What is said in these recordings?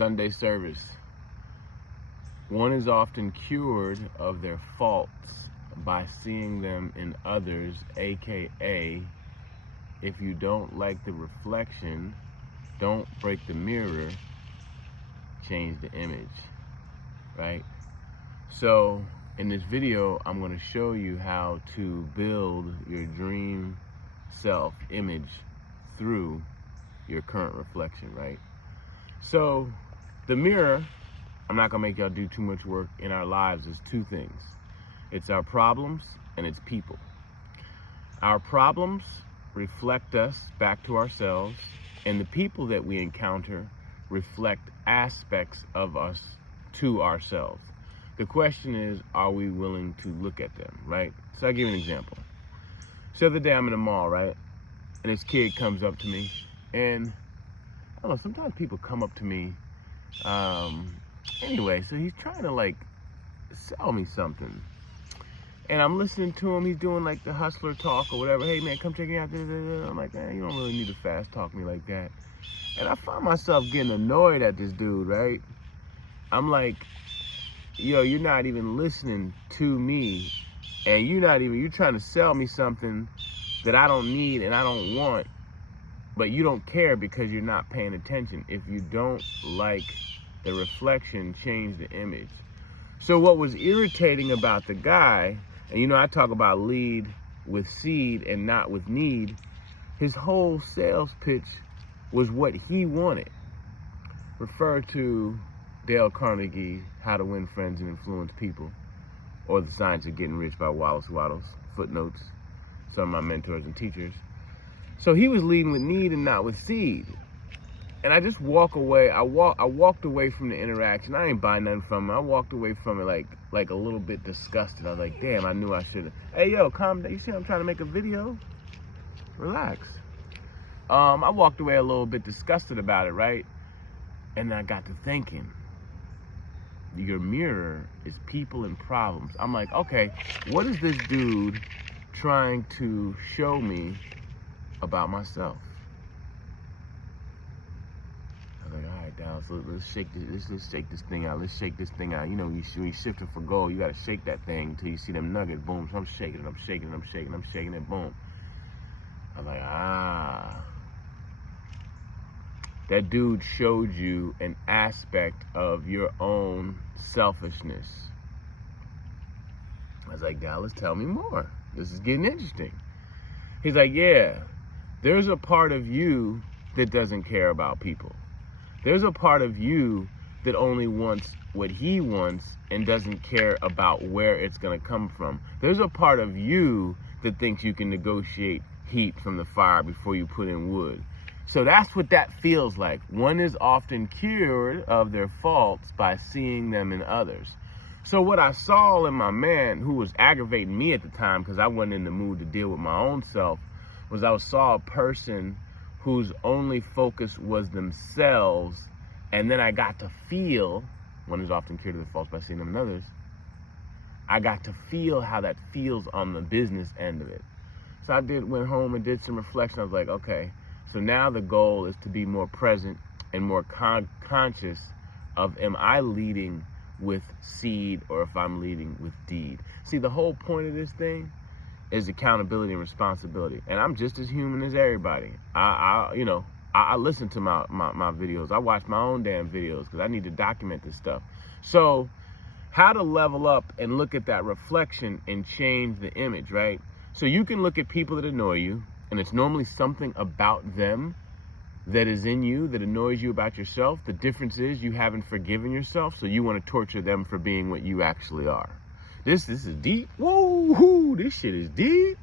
Sunday service. One is often cured of their faults by seeing them in others, aka if you don't like the reflection, don't break the mirror, change the image, right? So in this video, I'm going to show you how to build your dream self image through your current reflection, right? So the mirror, I'm not going to make y'all do too much work in our lives, is two things. It's our problems and it's people. Our problems reflect us back to ourselves, and the people that we encounter reflect aspects of us to ourselves. The question is, are we willing to look at them, right? So I'll give you an example. So the other day I'm in the mall, right? And this kid comes up to me, and I don't know, sometimes people come up to me. Anyway, so he's trying to like sell me something. And I'm listening to him, he's doing like the hustler talk or whatever. Hey man, come check me out. I'm like, man, you don't really need to fast talk me like that. And I find myself getting annoyed at this dude, right? I'm like, yo, you're not even listening to me. And you're trying to sell me something that I don't need and I don't want. But you don't care because you're not paying attention. If you don't like the reflection, change the image. So what was irritating about the guy, and I talk about lead with seed and not with need, his whole sales pitch was what he wanted. Refer to Dale Carnegie, How to Win Friends and Influence People, or The Science of Getting Rich by Wallace Wattles, footnotes, some of my mentors and teachers. So he was leading with need and not with seed. And I just walk away. I walked away from the interaction. I ain't buying nothing from it. I walked away from it like a little bit disgusted. I was like, damn, I knew I should have. Hey, yo, calm down. You see I'm trying to make a video? Relax. I walked away a little bit disgusted about it, right? And I got to thinking, your mirror is people and problems. I'm like, okay, what is this dude trying to show me about myself? I was like, all right, Dallas, let's shake this thing out. Let's shake this thing out. When you're shifting for gold, you got to shake that thing until you see them nuggets. Boom. So I'm shaking it. Boom. I'm like, that dude showed you an aspect of your own selfishness. I was like, Dallas, tell me more. This is getting interesting. He's like, yeah, there's a part of you that doesn't care about people. There's a part of you that only wants what he wants and doesn't care about where it's going to come from. There's a part of you that thinks you can negotiate heat from the fire before you put in wood. So that's what that feels like. One is often cured of their faults by seeing them in others. So what I saw in my man, who was aggravating me at the time because I wasn't in the mood to deal with my own self, was I saw a person whose only focus was themselves, and then I got to feel, one is often cured of their faults by seeing them in others, I got to feel how that feels on the business end of it. So I went home and did some reflection. I was like, okay, so now the goal is to be more present and more conscious of, am I leading with seed or if I'm leading with deed? See, the whole point of this thing is accountability and responsibility. And I'm just as human as everybody. I listen to my videos. I watch my own damn videos because I need to document this stuff. So how to level up and look at that reflection and change the image, right? So you can look at people that annoy you, and it's normally something about them that is in you that annoys you about yourself. The difference is you haven't forgiven yourself, so you want to torture them for being what you actually are. This is deep. Whoa, this shit is deep.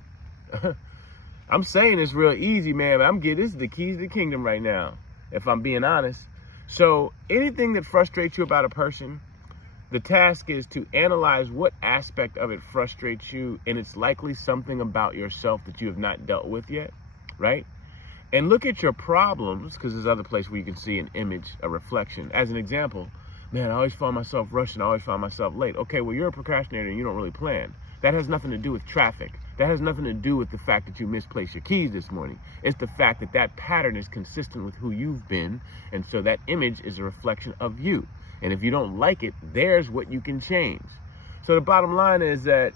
I'm saying it's real easy, man, but this is the keys to the kingdom right now, if I'm being honest. So anything that frustrates you about a person, the task is to analyze what aspect of it frustrates you, and it's likely something about yourself that you have not dealt with yet, right? And look at your problems, because there's other place where you can see an image, a reflection. As an example, man, I always find myself rushing. I always find myself late. Okay, well, you're a procrastinator and you don't really plan. That has nothing to do with traffic. That has nothing to do with the fact that you misplaced your keys this morning. It's the fact that that pattern is consistent with who you've been, and so that image is a reflection of you. And if you don't like it, there's what you can change. So the bottom line is that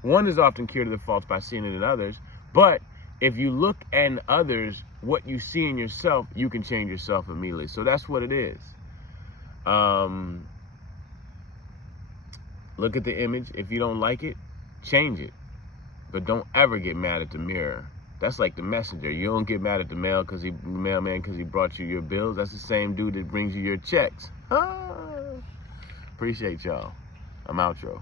one is often cured of their faults by seeing it in others, but if you look in others what you see in yourself, you can change yourself immediately. So that's what it is. Look at the image. If you don't like it, change it. But don't ever get mad at the mirror. That's like the messenger. You don't get mad at the mailman because he brought you your bills. That's the same dude that brings you your checks. Appreciate y'all. I'm outro.